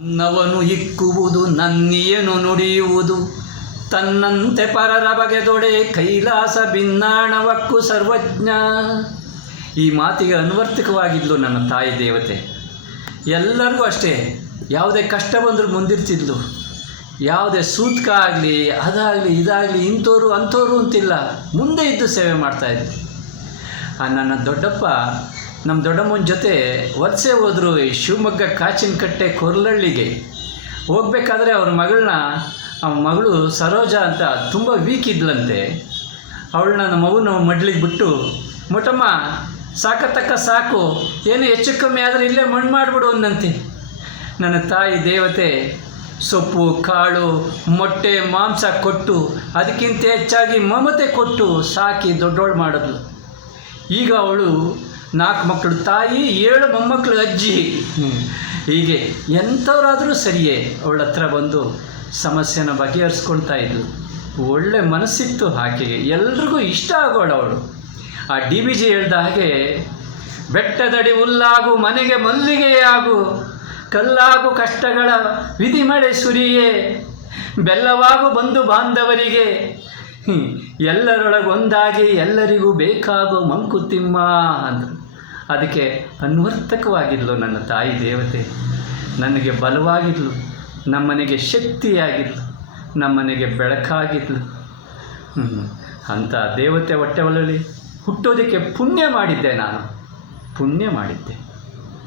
ನವನು ಇಕ್ಕುವುದು ನನ್ನಿಯನು ನುಡಿಯುವುದು ತನ್ನಂತೆ ಪರರ ಬಗೆದೊಡೆ ಕೈಲಾಸ ಭಿನ್ನಾಣವಕ್ಕೂ ಸರ್ವಜ್ಞ. ಈ ಮಾತಿಗೆ ಅನ್ವರ್ಥಕವಾಗಿದ್ಲು ನನ್ನ ತಾಯಿ ದೇವತೆ. ಎಲ್ಲರಿಗೂ ಅಷ್ಟೇ, ಯಾವುದೇ ಕಷ್ಟ ಬಂದರೂ ಮುಂದಿರ್ತಿದ್ಲು. ಯಾವುದೇ ಸೂತ್ಕ ಆಗಲಿ, ಅದಾಗಲಿ ಇದಾಗಲಿ, ಇಂಥವ್ರು ಅಂಥವ್ರು ಅಂತಿಲ್ಲ, ಮುಂದೆ ಇದ್ದು ಸೇವೆ ಮಾಡ್ತಾಯಿದ್ರು. ನನ್ನ ದೊಡ್ಡಪ್ಪ ನಮ್ಮ ದೊಡ್ಡಮ್ಮನ ಜೊತೆ ವರ್ಷೆ ಹೋದರು ಶಿವಮೊಗ್ಗ ಕಾಚಿನಕಟ್ಟೆ ಕೊರ್ಲಳ್ಳಿಗೆ. ಹೋಗ್ಬೇಕಾದ್ರೆ ಅವ್ರ ಮಗಳು ಸರೋಜ ಅಂತ ತುಂಬ ವೀಕ್ ಇದ್ಲಂತೆ. ಅವಳನ್ನ ನಮ್ಮ ಮಗುನ ಮಡ್ಲಿಗೆ ಬಿಟ್ಟು, ಮೊಟಮ್ಮ ಸಾಕತಕ್ಕ ಸಾಕು, ಏನು ಹೆಚ್ಚು ಕಮ್ಮಿ ಆದರೆ ಇಲ್ಲೇ ಮಣ್ಣು ಮಾಡಿಬಿಡು ಅಂದಂತೆ. ನನ್ನ ತಾಯಿ ದೇವತೆ ಸೊಪ್ಪು ಕಾಳು ಮೊಟ್ಟೆ ಮಾಂಸ ಕೊಟ್ಟು, ಅದಕ್ಕಿಂತ ಹೆಚ್ಚಾಗಿ ಮಮತೆ ಕೊಟ್ಟು ಸಾಕಿ ದೊಡ್ಡೋಳು ಮಾಡಿದ್ಲು. ಈಗ ಅವಳು 4 ಮಕ್ಕಳು ತಾಯಿ, 7 ಮೊಮ್ಮಕ್ಕಳು ಅಜ್ಜಿ. ಹೀಗೆ ಎಂಥವರಾದರೂ ಸರಿಯೇ ಅವಳ ಹತ್ರ ಬಂದು ಸಮಸ್ಯೆನ ಬಗೆಹರಿಸ್ಕೊಳ್ತಾ ಇದ್ಲು. ಒಳ್ಳೆ ಮನಸ್ಸಿತ್ತು ಆಕೆಗೆ, ಎಲ್ರಿಗೂ ಇಷ್ಟ ಆಗೋಳು ಅವಳು. ಆ DBG ಹೇಳ್ದ ಹಾಗೆ, ಬೆಟ್ಟದಡಿ ಹುಲ್ಲಾಗು ಮನೆಗೆ ಮಲ್ಲಿಗೆಯಾಗು, ಕಲ್ಲಾಗು ಕಷ್ಟಗಳ ವಿಧಿ ಮಳೆ ಸುರಿಯೇ, ಬೆಲ್ಲವಾಗು ಬಂಧು ಬಾಂಧವರಿಗೆ, ಎಲ್ಲರೊಳಗೊಂದಾಗಿ ಎಲ್ಲರಿಗೂ ಬೇಕಾಗೋ ಮಂಕುತಿಮ್ಮ ಅಂದರು. ಅದಕ್ಕೆ ಅನ್ವರ್ಥಕವಾಗಿದ್ಲು ನನ್ನ ತಾಯಿ ದೇವತೆ. ನನಗೆ ಬಲವಾಗಿದ್ಲು, ನಮ್ಮನೆಗೆ ಶಕ್ತಿಯಾಗಿದ್ಲು, ನಮ್ಮನೆಗೆ ಬೆಳಕಾಗಿದ್ಲು. ಅಂಥ ದೇವತೆ ಹೊಟ್ಟೆ ಒಳಲಿ ಹುಟ್ಟೋದಕ್ಕೆ ಪುಣ್ಯ ಮಾಡಿದ್ದೆ, ನಾನು ಪುಣ್ಯ ಮಾಡಿದ್ದೆ.